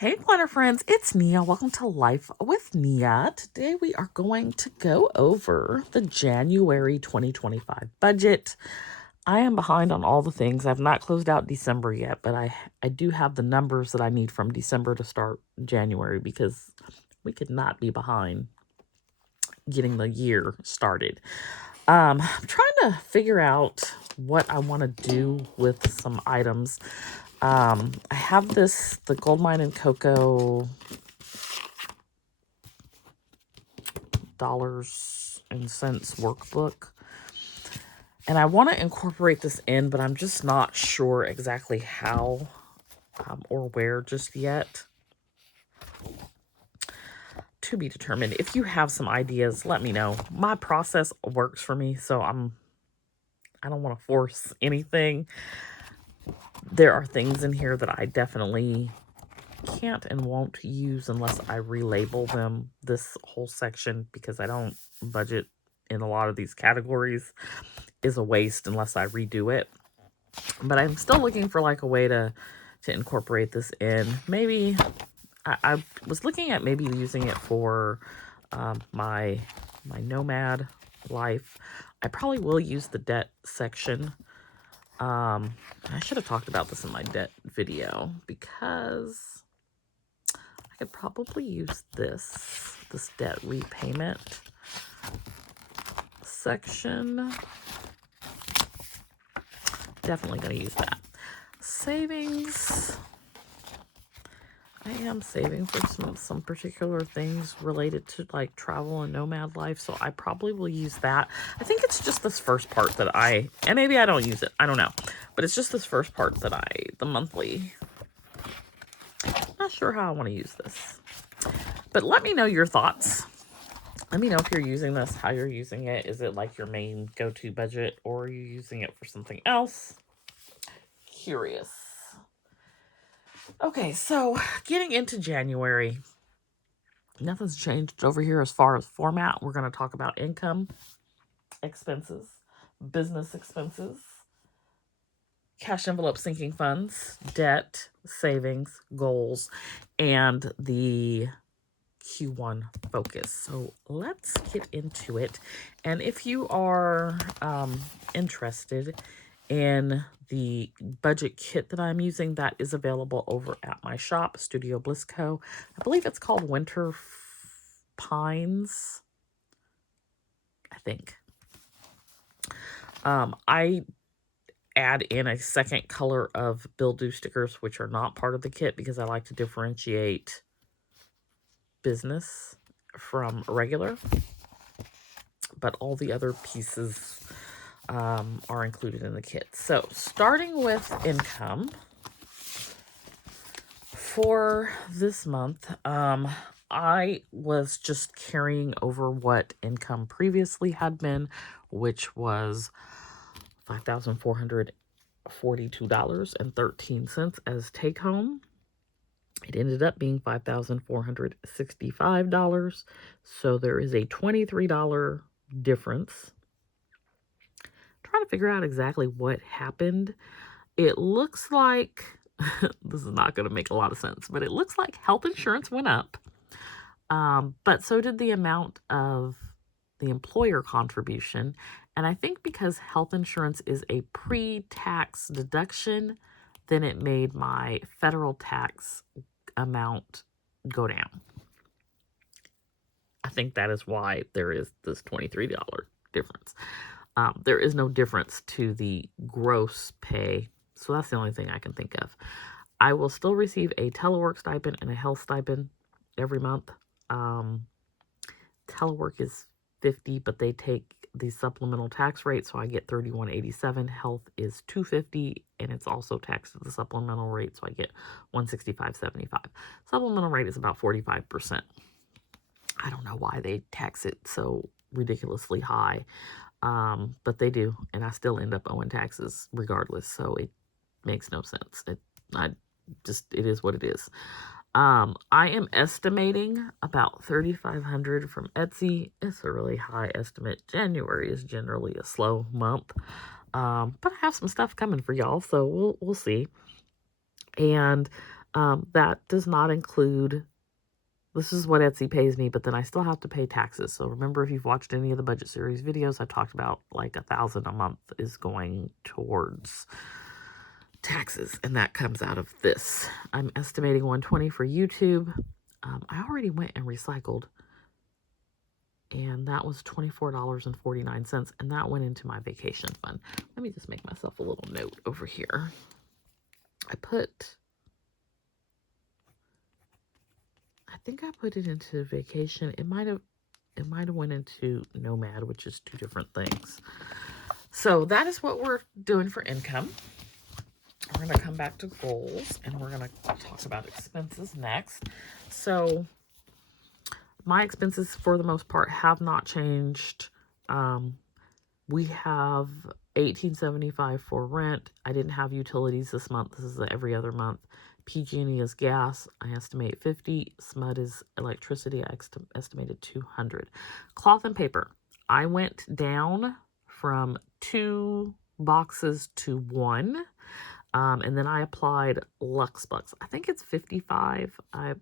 Hey, planner friends, it's Nia. Welcome to Life with Nia. Today we are going to go over the January 2025 budget. I am behind on all the things. I've not closed out December yet, but I do have the numbers that I need from December to start January because we could not be behind getting the year started. I'm trying to figure out what I want to do with some items. I have the Gold Mine and Cocoa dollars and cents workbook. And I want to incorporate this in, but I'm just not sure exactly how or where just yet. To be determined. If you have some ideas, let me know. My process works for me, so I don't want to force anything. There are things in here that I definitely can't and won't use unless I relabel them, this whole section, because I don't budget in a lot of these categories is a waste unless I redo it. But I'm still looking for like a way to incorporate this in. Maybe I was looking at maybe using it for my nomad life. I probably will use the debt section. I should have talked about this in my debt video because I could probably use this debt repayment section. Definitely going to use that. Savings. I am saving for some particular things related to like travel and nomad life, so I probably will use that. I think it's just this first part that and maybe I don't use it, I don't know. But it's just this first part that the monthly. Not sure how I want to use this. But let me know your thoughts. Let me know if you're using this, how you're using it. Is it like your main go-to budget, or are you using it for something else? Curious. Okay, so getting into January, nothing's changed over here as far as format. We're going to talk about income, expenses, business expenses, cash envelope sinking funds, debt, savings, goals, and the Q1 focus. So let's get into it. And if you are interested in the budget kit that I'm using, that is available over at my shop, Studio Bliss Co. I believe it's called Winter Pines, I think. I add in a second color of Bill Do stickers, which are not part of the kit, because I like to differentiate business from regular. But all the other pieces are included in the kit. So starting with income for this month, I was just carrying over what income previously had been, which was $5,442.13 as take home. It ended up being $5,465. So there is a $23 difference. Trying to figure out exactly what happened. It looks like this is not going to make a lot of sense, but it looks like health insurance went up. But so did the amount of the employer contribution. And I think because health insurance is a pre-tax deduction, then it made my federal tax amount go down. I think that is why there is this $23 difference. There is no difference to the gross pay, so that's the only thing I can think of. I will still receive a telework stipend and a health stipend every month. Telework is $50, but they take the supplemental tax rate, so I get $31.87. Health is $250, and it's also taxed at the supplemental rate, so I get $165.75. Supplemental rate is about 45%. I don't know why they tax it so ridiculously high. But they do, and I still end up owing taxes regardless, so it makes no sense. It is what it is. I am estimating about $3,500 from Etsy. It's a really high estimate. January is generally a slow month, but I have some stuff coming for y'all, so we'll see. And That does not include, this is what Etsy pays me, but then I still have to pay taxes. So remember, if you've watched any of the budget series videos, I talked about like $1,000 a month is going towards taxes, and that comes out of this. I'm estimating $120 for YouTube. I already went and recycled, and that was $24.49, and that went into my vacation fund. Let me just make myself a little note over here. I think I put it into vacation. It might have went into Nomad, which is two different things. So that is what we're doing for income. We're going to come back to goals, and we're going to talk about expenses next. So my expenses, for the most part, have not changed. We have $18.75 for rent. I didn't have utilities this month. This is every other month. PG&E is gas. I estimate $50. SMUD is electricity. I estimated $200. Cloth and paper. I went down from 2 boxes to 1. And then I applied Lux Bucks. I think it's $55. I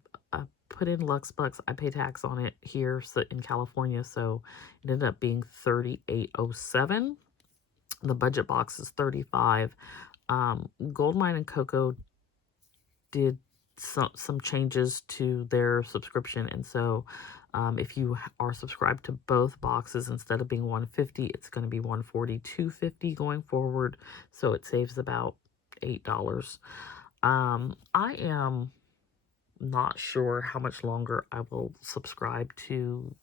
put in Lux Bucks. I pay tax on it here in California, so it ended up being $38.07. The budget box is $35. Goldmine and Coco did some changes to their subscription, and so if you are subscribed to both boxes, instead of being $150, it's going to be $142.50 going forward, so it saves about $8. I am not sure how much longer I will subscribe to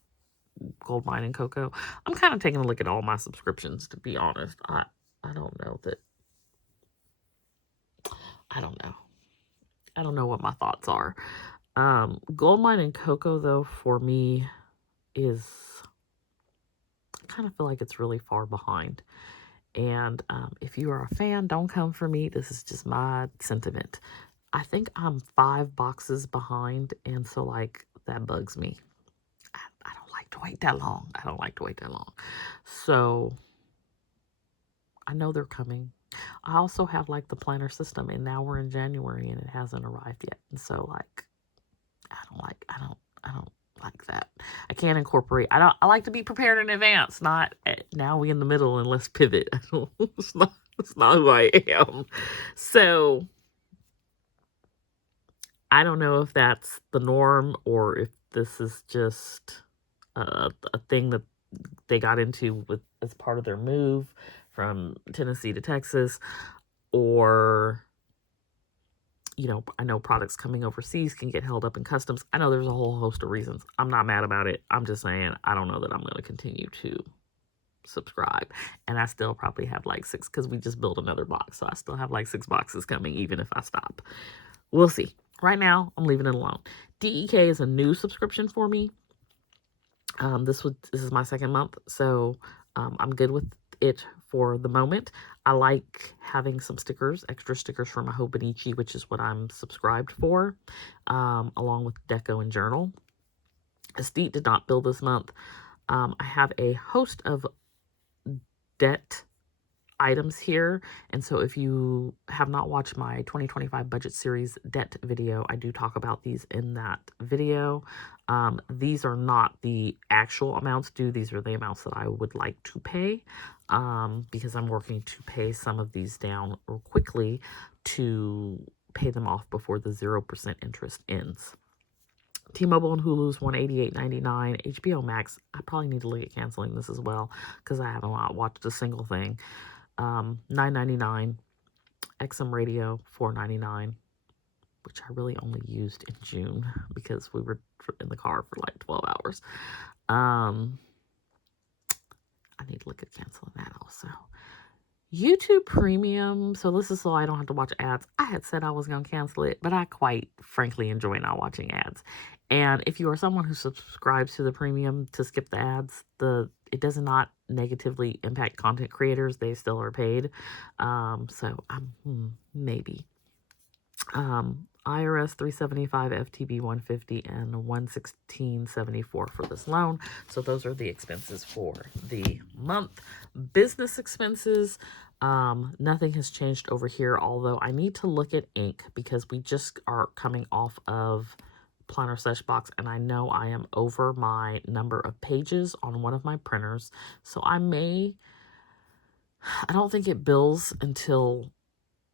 Goldmine and Coco. I'm kind of taking a look at all my subscriptions, to be honest. I don't know that. I don't know. I don't know what my thoughts are. Goldmine and Coco, though, for me is, I kind of feel like it's really far behind. And if you are a fan, don't come for me. This is just my sentiment. I think I'm 5 boxes behind, and so, like, that bugs me. I don't like to wait that long. I don't like to wait that long. So, I know they're coming. I also have, like, the planner system, and now we're in January, and it hasn't arrived yet. And so, like, I don't like that. I can't incorporate. I like to be prepared in advance, not now we in the middle and let's pivot. It's not who I am. So I don't know if that's the norm or if this is just a thing that they got into with as part of their move from Tennessee to Texas, or I know products coming overseas can get held up in customs. I know there's a whole host of reasons. I'm not mad about it. I'm just saying I don't know that I'm going to continue to subscribe. And I still probably have like 6, because we just built another box. So I still have like 6 boxes coming, even if I stop. We'll see. Right now, I'm leaving it alone. DEK is a new subscription for me. This is my 2nd month, so I'm good with it for the moment. I like having some extra stickers for my Hobonichi, which is what I'm subscribed for, along with Deco and Journal. Estate did not bill this month. I have a host of debt items here, and so if you have not watched my 2025 budget series debt video, I do talk about these in that video. These are not the actual amounts due. These are the amounts that I would like to pay, because I'm working to pay some of these down quickly to pay them off before the 0% interest ends. T-Mobile and Hulu's $188.99. HBO Max, I probably need to look at canceling this as well, because I haven't watched a single thing. $9.99. XM Radio, $4.99, which I really only used in June because we were in the car for like 12 hours. I need to look at canceling that also. YouTube Premium. So this is so I don't have to watch ads. I had said I was going to cancel it, but I quite frankly enjoy not watching ads. And if you are someone who subscribes to the premium to skip the ads, it does not negatively impact content creators. They still are paid. So maybe. IRS $375, FTB $150, and $116.74 for this loan. So those are the expenses for the month. Business expenses. Nothing has changed over here, although I need to look at ink because we just are coming off of planner sesh box, and I know I am over my number of pages on one of my printers. So I don't think it bills until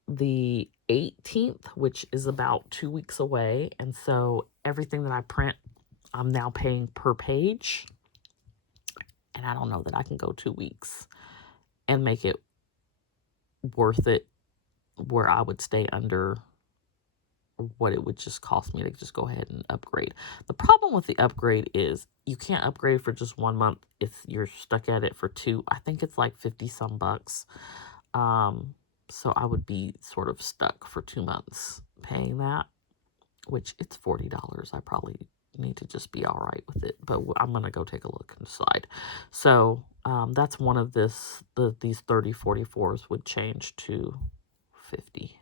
the 18th, which is about 2 weeks away. And so everything that I print, I'm now paying per page. And I don't know that I can go 2 weeks and make it worth it where I would stay under what it would just cost me to just go ahead and upgrade. The problem with the upgrade is you can't upgrade for just 1 month if you're stuck at it for 2. I think it's like 50 some bucks. So I would be sort of stuck for 2 months paying that, which it's $40. I probably need to just be all right with it, but I'm going to go take a look and decide. So that's one of these 3044s would change to 50.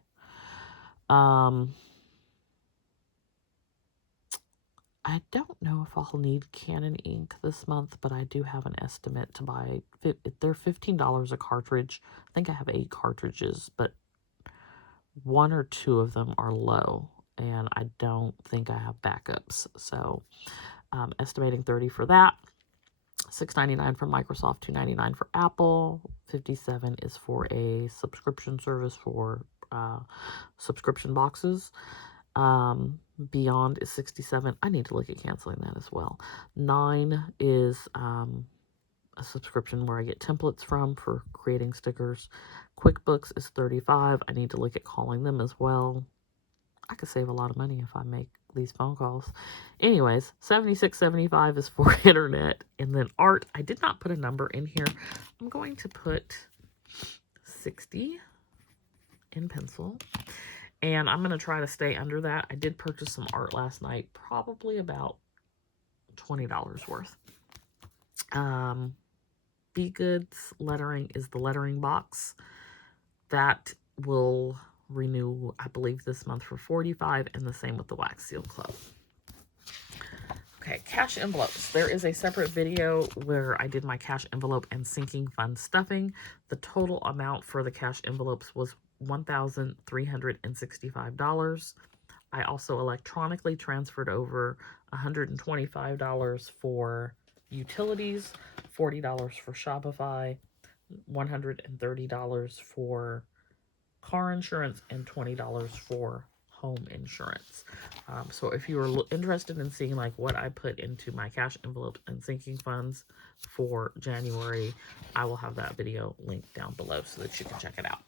I don't know if I'll need Canon ink this month, but I do have an estimate to buy. They're $15 a cartridge. I think I have 8 cartridges, but 1 or 2 of them are low, and I don't think I have backups. So estimating 30 for that. $6.99 for Microsoft, $2.99 for Apple. $57 is for a subscription service for subscription boxes. Beyond is $67. I need to look at canceling that as well. $9 is a subscription where I get templates from for creating stickers. QuickBooks is $35. I need to look at calling them as well. I could save a lot of money if I make these phone calls. Anyways, $76.75 is for internet. And then art, I did not put a number in here. I'm going to put 60 in pencil. And I'm going to try to stay under that. I did purchase some art last night, probably about $20 worth. Be Goods lettering is the lettering box. That will renew, I believe, this month for $45, and the same with the Wax Seal Club. Okay, cash envelopes. There is a separate video where I did my cash envelope and sinking fund stuffing. The total amount for the cash envelopes was $1,365. I also electronically transferred over $125 for utilities, $40 for Shopify, $130 for car insurance, and $20 for home insurance. So if you are interested in seeing like what I put into my cash envelope and sinking funds for January, I will have that video linked down below so that you can check it out.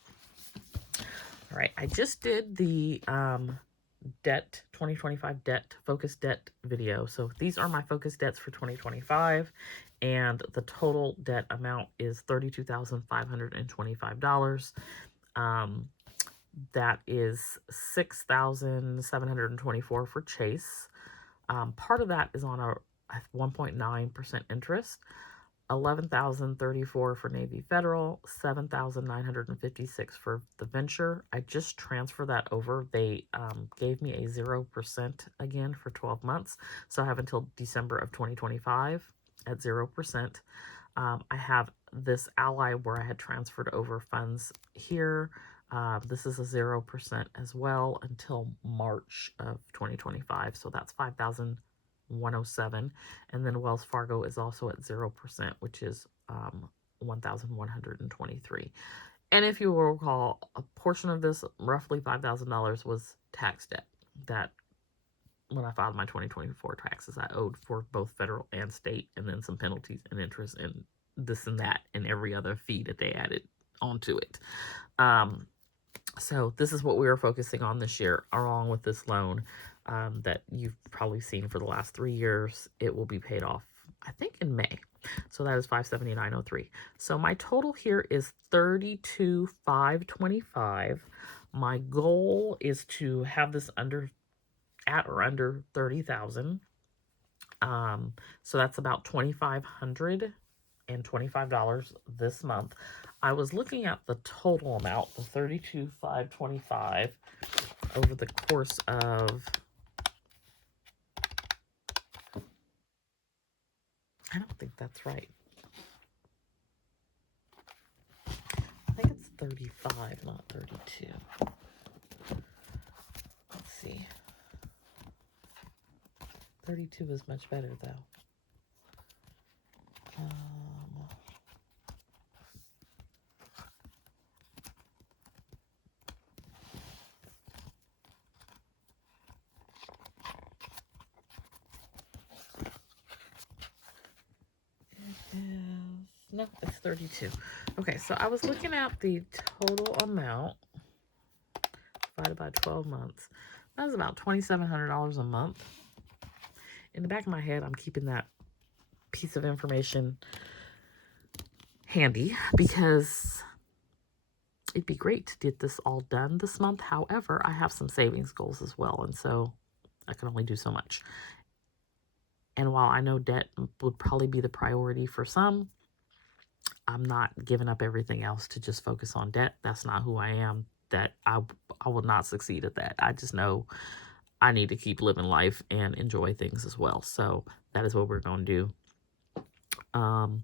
All right, I just did the 2025 debt, focus debt video. So these are my focus debts for 2025, and the total debt amount is $32,525. That is $6,724 for Chase. Part of that is on a 1.9% interest. $11,034 for Navy Federal, $7,956 for the Venture. I just transferred that over. They gave me a 0% again for 12 months. So I have until December of 2025 at 0%. I have this Ally where I had transferred over funds here. This is a 0% as well until March of 2025. So that's $5,107. And then Wells Fargo is also at 0%, which is $1,123. And if you will recall, a portion of this, roughly $5,000, was tax debt that when I filed my 2024 taxes, I owed for both federal and state, and then some penalties and interest and this and that and every other fee that they added onto it. So this is what we were focusing on this year, along with this loan that you've probably seen for the last 3 years. It will be paid off, I think, in May. So that is $579.03. So my total here is $32,525. My goal is to have this at or under $30,000. So that's about $2,525 this month. I was looking at the total amount, the $32,525, over the course of, I don't think that's right. I think it's 35, not 32. Let's see. 32 is much better, though. No, it's 32. Okay, so I was looking at the total amount divided by 12 months. That was about $2,700 a month. In the back of my head, I'm keeping that piece of information handy because it'd be great to get this all done this month. However, I have some savings goals as well, and so I can only do so much. And while I know debt would probably be the priority for some, I'm not giving up everything else to just focus on debt. That's not who I am. That I will not succeed at that. I just know I need to keep living life and enjoy things as well. So that is what we're going to do.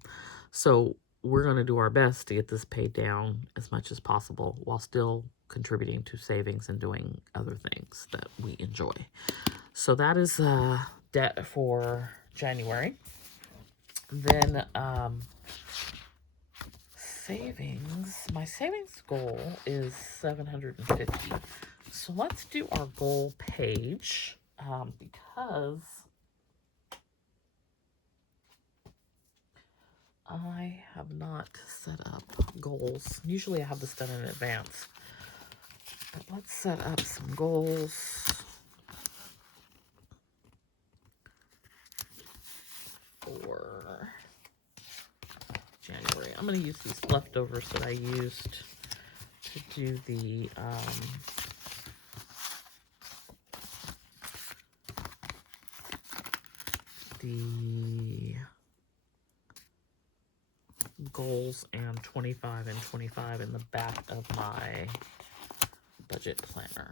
So we're going to do our best to get this paid down as much as possible while still contributing to savings and doing other things that we enjoy. So that is debt for January. Then savings. My savings goal is $750. So let's do our goal page because I have not set up goals. Usually I have this done in advance. But let's set up some goals for January. I'm going to use these leftovers that I used to do the goals and 25 and 25 in the back of my budget planner.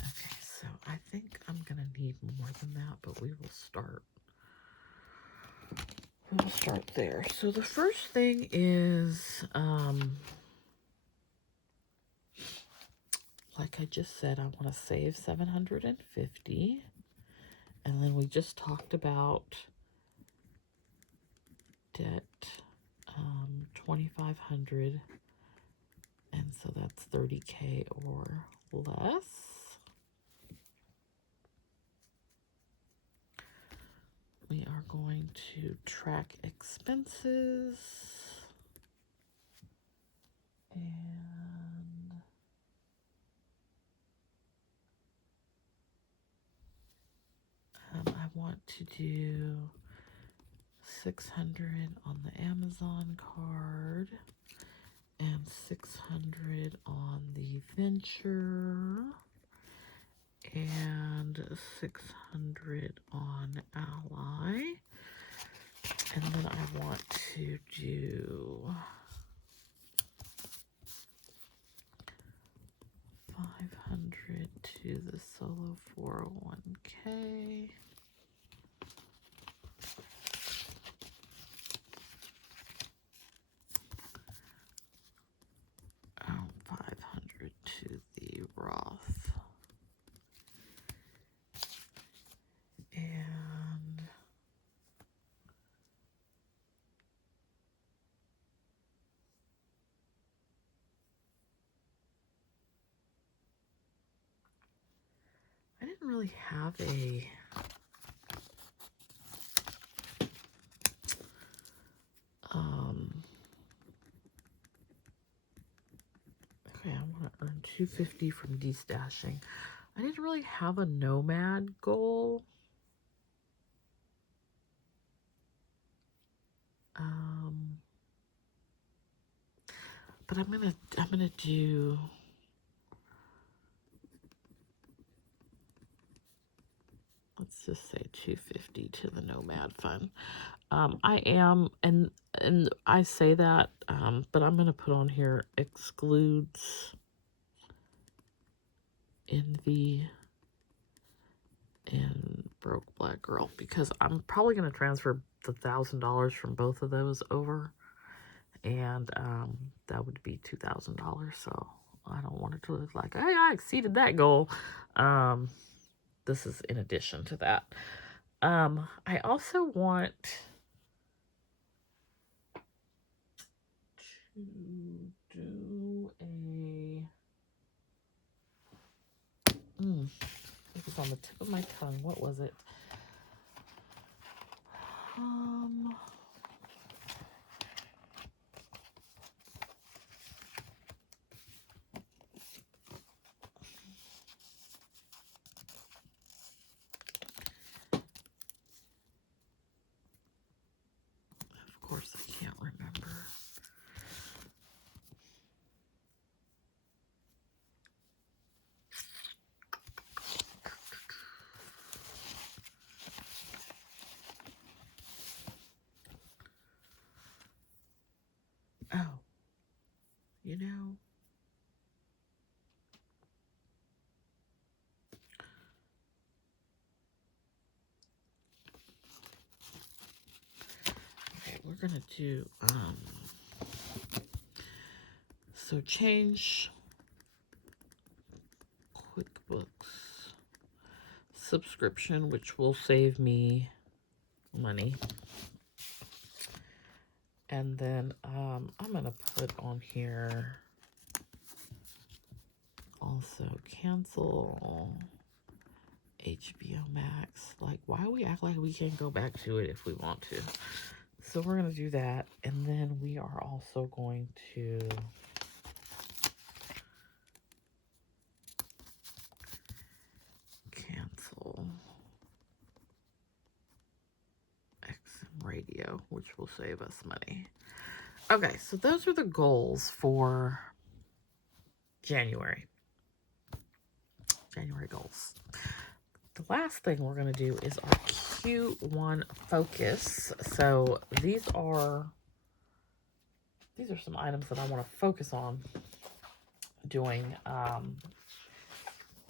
Okay, so I think I'm going to need more than that, but we will start. We'll start there. So the first thing is, like I just said, I want to save $750. And then we just talked about debt, $2,500. And so that's $30K or less. We are going to track expenses. And I want to do 600 on the Amazon card and 600 on the Venture and 600 on Ally. And then I want to do 500 to the solo 401k. 500 to the Roth. And I didn't really have a okay, I want to earn $250 from destashing. I didn't really have a nomad goal. But I'm gonna do, let's just say $250 to the nomad fund. I am, and And I say that, but I'm going to put on here excludes envy and broke black girl, because I'm probably going to transfer the $1,000 from both of those over, and that would be $2,000. So I don't want it to look like, hey, I exceeded that goal. This is in addition to that. I also want to do a, it was on the tip of my tongue. What was it? Of course, I can't remember. Oh, you know, okay, we're gonna do, so change QuickBooks subscription, which will save me money. And then, I'm gonna put on here also cancel HBO Max. Like, why we act like we can't go back to it if we want to? So we're going to do that. And then we are also going to cancel XM Radio, which will save us money. Okay, so those are the goals for January. January goals. The last thing we're going to do is our Q1 focus. So these are some items that I want to focus on doing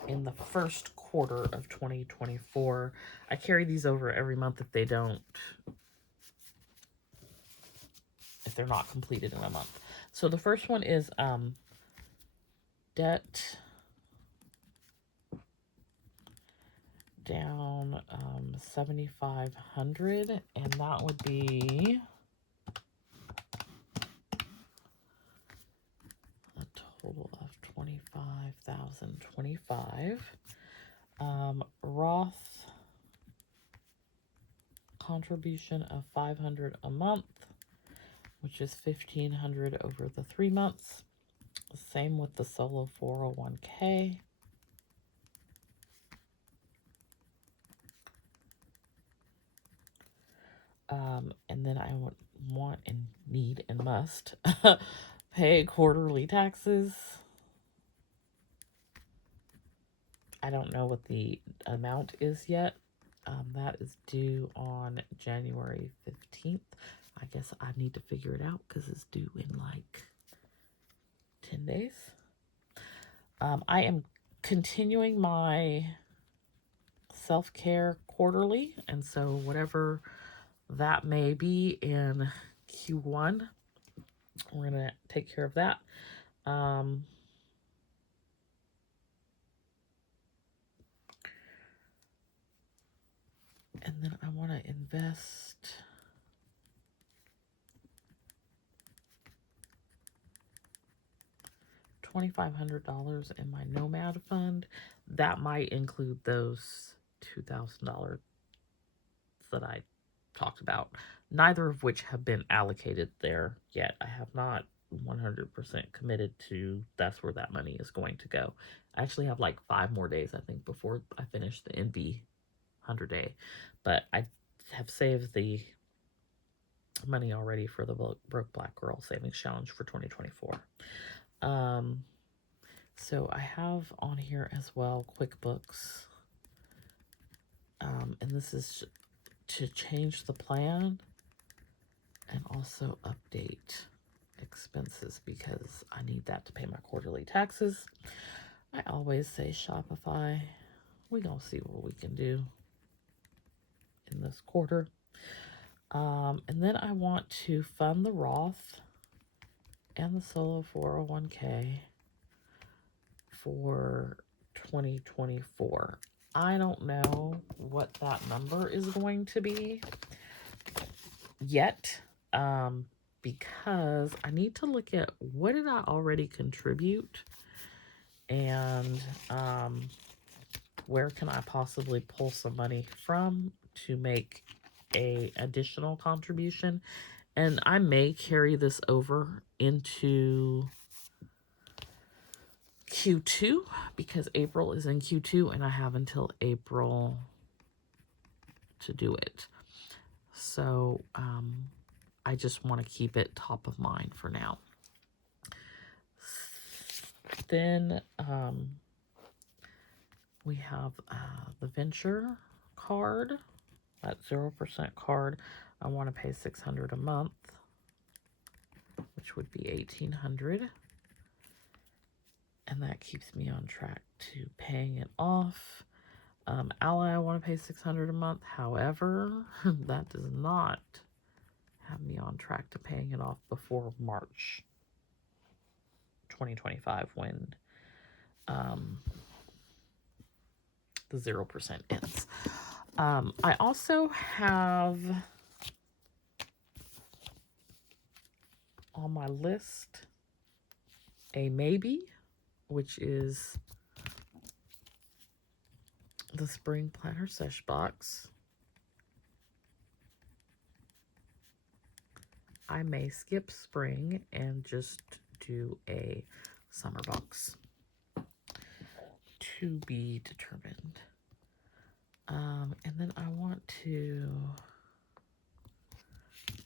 in the first quarter of 2024. I carry these over every month if they're not completed in a month. So the first one is debt down $7,500, and that would be a total of $25,025. Roth contribution of $500 a month, which is $1,500 over the 3 months. Same with the solo 401k. And then I want and need and must pay quarterly taxes. I don't know what the amount is yet. That is due on January 15th. I guess I need to figure it out because it's due in like 10 days. I am continuing my self-care quarterly, and so whatever that may be in Q1, we're going to take care of that. And then I want to invest $2,500 in my Nomad fund. That might include those $2,000 that I talked about, neither of which have been allocated there yet. I have not 100% committed to that's where that money is going to go. I actually have like 5 more days, I think, before I finish the NB 100 day, but I have saved the money already for the Broke Black Girl Savings Challenge for 2024. So I have on here as well QuickBooks, and this is to change the plan And also update expenses because I need that to pay my quarterly taxes. I always say Shopify. We're going to see what we can do in this quarter. And then I want to fund the Roth and the solo 401k for 2024. I don't know what that number is going to be yet, because I need to look at what did I already contribute, and where can I possibly pull some money from to make a additional contribution. And I may carry this over into Q2 because April is in Q2 and I have until April to do it. So I just want to keep it top of mind for now. Then we have the venture card, that 0% card. I want to pay $600 a month, which would be $1,800. And that keeps me on track to paying it off. Ally, I want to pay $600 a month. However, that does not have me on track to paying it off before March 2025 when the 0% ends. I also have on my list a maybe, which is the Spring Planner Sesh Box. I may skip spring and just do a summer box. To be determined. And then I want to,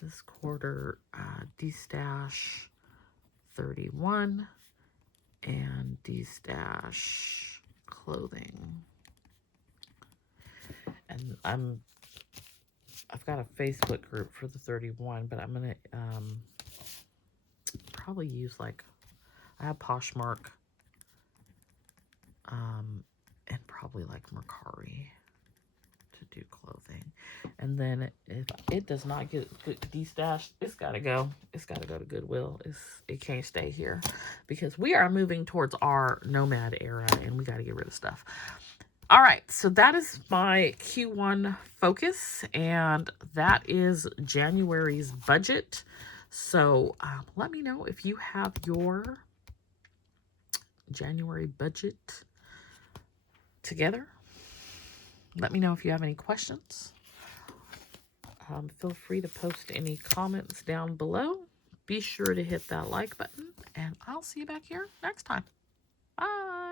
this quarter, destash 31 and destash clothing. And I've got a Facebook group for the 31, but I'm gonna probably use like, I have Poshmark, and probably like Mercari to do clothing. And then if it does not get destashed, it's gotta go. It's gotta go to Goodwill. It can't stay here because we are moving towards our nomad era and we gotta get rid of stuff. All right, so that is my Q1 focus, and that is January's budget. So let me know if you have your January budget together. Let me know if you have any questions. Feel free to post any comments down below. Be sure to hit that like button, and I'll see you back here next time. Bye.